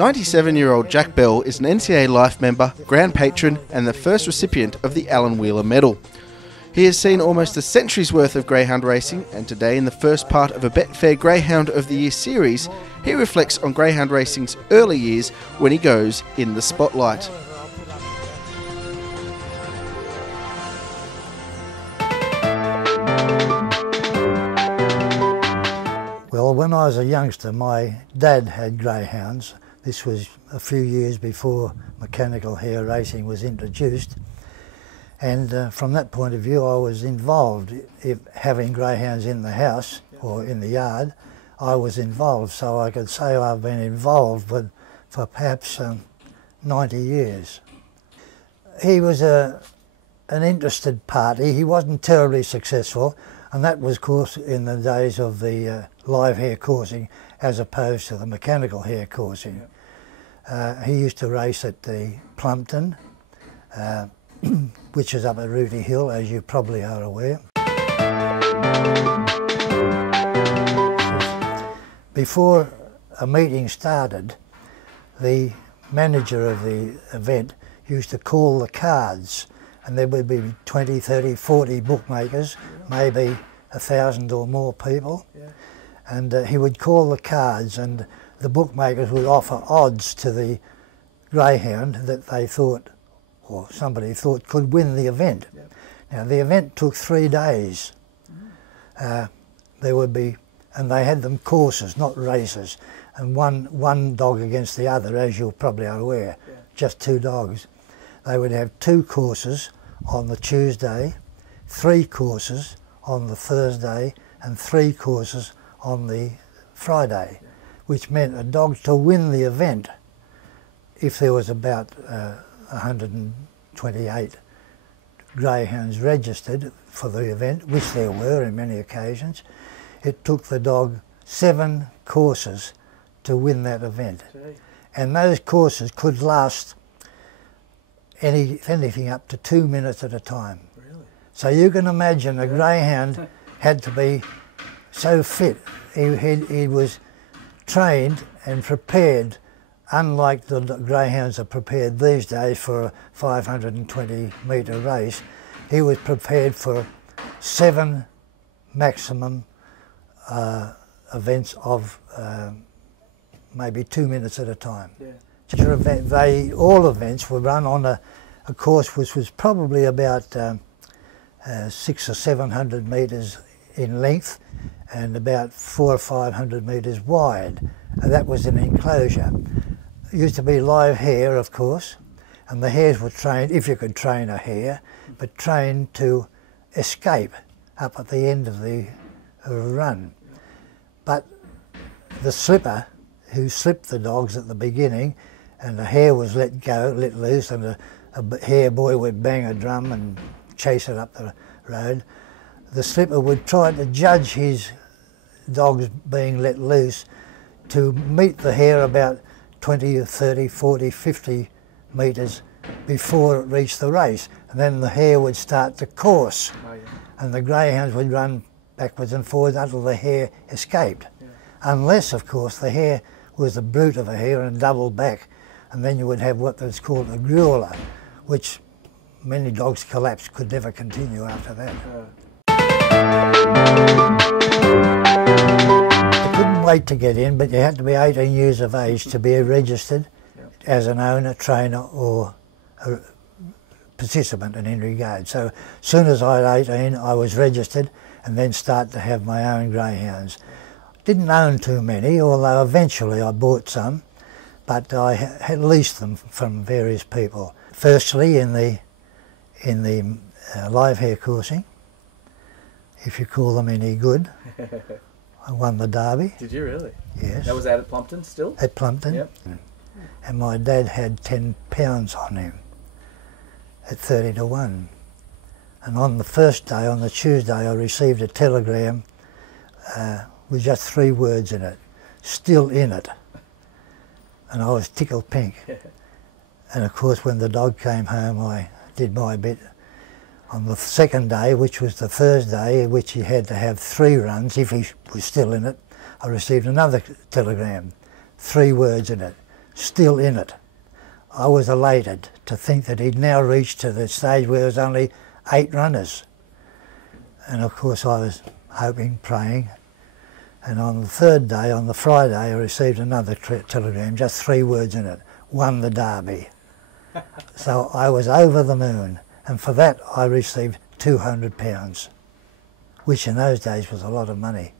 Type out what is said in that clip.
97-year-old Jack Bell is an NCA Life member, Grand Patron and the first recipient of the Alan Wheeler Medal. He has seen almost a century's worth of greyhound racing, and today in the first part of a Betfair Greyhound of the Year series, he reflects on greyhound racing's early years when he goes in the spotlight. Well, when I was a youngster, my dad had greyhounds. This was a few years before mechanical hare racing was introduced. And from that point of view, I was involved. If having greyhounds in the house or in the yard, I was involved. So I could say I've been involved for perhaps 90 years. He was an interested party. He wasn't terribly successful, and that was, of course, in the days of the live hare coursing as opposed to the mechanical hare coursing. He used to race at the Plumpton, which is up at Rooty Hill, as you probably are aware. Before a meeting started, the manager of the event used to call the cards, and there would be 20, 30, 40 bookmakers, maybe 1,000 or more people. And he would call the cards, and the bookmakers would offer odds to the greyhound that they thought, or somebody thought, could win the event. Now the event took 3 days. There would be, and they had them courses, not races, and one dog against the other, as you're probably aware, just 2 dogs. They would have 2 courses on the Tuesday, 3 courses on the Thursday, and 3 courses on the Friday, which meant a dog to win the event, if there was about 128 greyhounds registered for the event, which there were in many occasions, it took the dog 7 courses to win that event. And those courses could last anything up to 2 minutes at a time. Really? So you can imagine a greyhound had to be so fit. He was trained and prepared, unlike the greyhounds are prepared these days for a 520 metre race. He was prepared for 7 maximum events of maybe 2 minutes at a time. All events were run on a course which was probably about 600 or 700 metres in length and about 400 or 500 metres wide. And that was an enclosure. It used to be live hare, of course, and the hares were trained, if you could train a hare, but trained to escape up at the end of the run. But the slipper, who slipped the dogs at the beginning, and the hare was let loose, and a hare boy would bang a drum and chase it up the road. The slipper would try to judge his dogs being let loose to meet the hare about 20 or 30, 40, 50 metres before it reached the race. And then the hare would start to course, and the greyhounds would run backwards and forwards until the hare escaped. Unless, of course, the hare was the brute of a hare and doubled back, and then you would have what was called a grueler, which many dogs collapsed, could never continue after that. You couldn't wait to get in, but you had to be 18 years of age to be registered as an owner, trainer or a participant in any regard. So as soon as I was 18, I was registered and then started to have my own greyhounds. Didn't own too many, although eventually I bought some, but I had leased them from various people. Firstly, in the live hare coursing, if you call them any good. I won the derby. Did you really? Yes. That was out at Plumpton still? At Plumpton. Yep. And my dad had 10 pounds on him at 30 to 1. And on the first day, on the Tuesday, I received a telegram with just 3 words in it, "Still in it." And I was tickled pink. And of course, when the dog came home, I did my bit. On the second day, which was the Thursday, in which he had to have 3 runs, if he was still in it, I received another telegram, 3 words in it, still in it. I was elated to think that he'd now reached to the stage where there was only 8 runners. And of course I was hoping, praying, and on the 3rd day, on the Friday, I received another telegram, just 3 words in it: won the Derby. So I was over the moon, and for that I received £200, which in those days was a lot of money.